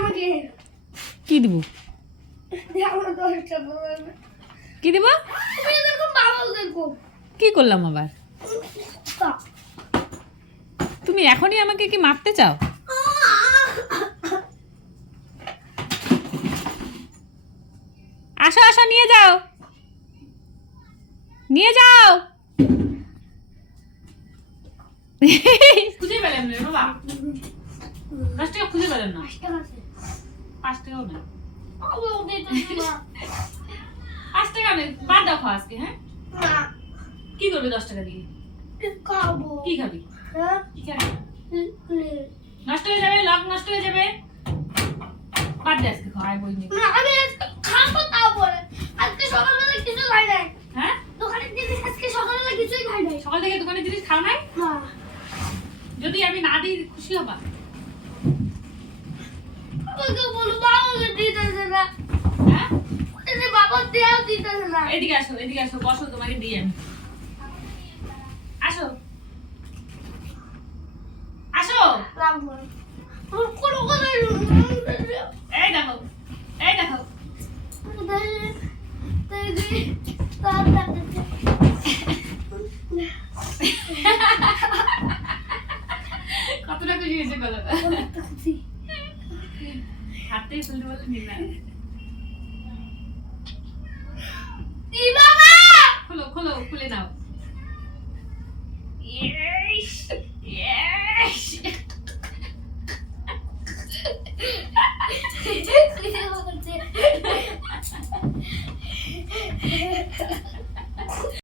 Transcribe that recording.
আমাকে কি দিব আমরা 10 টাকা কি দিব তুমি এরকম বাবা দেখো কি করলাম আবার তুমি এখনই আমাকে কি মারতে চাও আসো আসো নিয়ে যাও খুঁজে পেলেন না বাবা 10 টাকা খুঁজে পেলেন না 5 টাকাও না 5 টাকা নেই বাদ দাও খাও আজকে হ্যাঁ কি করবে 10 টাকা দিয়ে খাবো কি খাবি হ্যাঁ কি খাবি নষ্ট হয়ে যাবে লক নষ্ট হয়ে যাবে বাদ দে আজকে খাওয়াই বই নিয়ে না আমি খাবো তাও বলে আজকে সকালবেলা কিছু খাই নাই হ্যাঁ দোকানের জিনিস আজকে সকালবেলা কিছুই খাই নাই সকাল থেকে দোকানে জিনিস খাও নাই না যদি আমি না দিই খুশি হবা আমাকে বলো বাবাকে দিতেছে না হ্যাঁ ওদের বাবা দেও দিতেছে না এদিকে আসো বসো তোমাকে দিই আমি আসো আসো লাগবে আমার কোনো কথাই এই দেখো কতটা খুশি হয়েছে গলাটা হাতেই খুলতে বললেন না খোলো খুলে নাও Yes!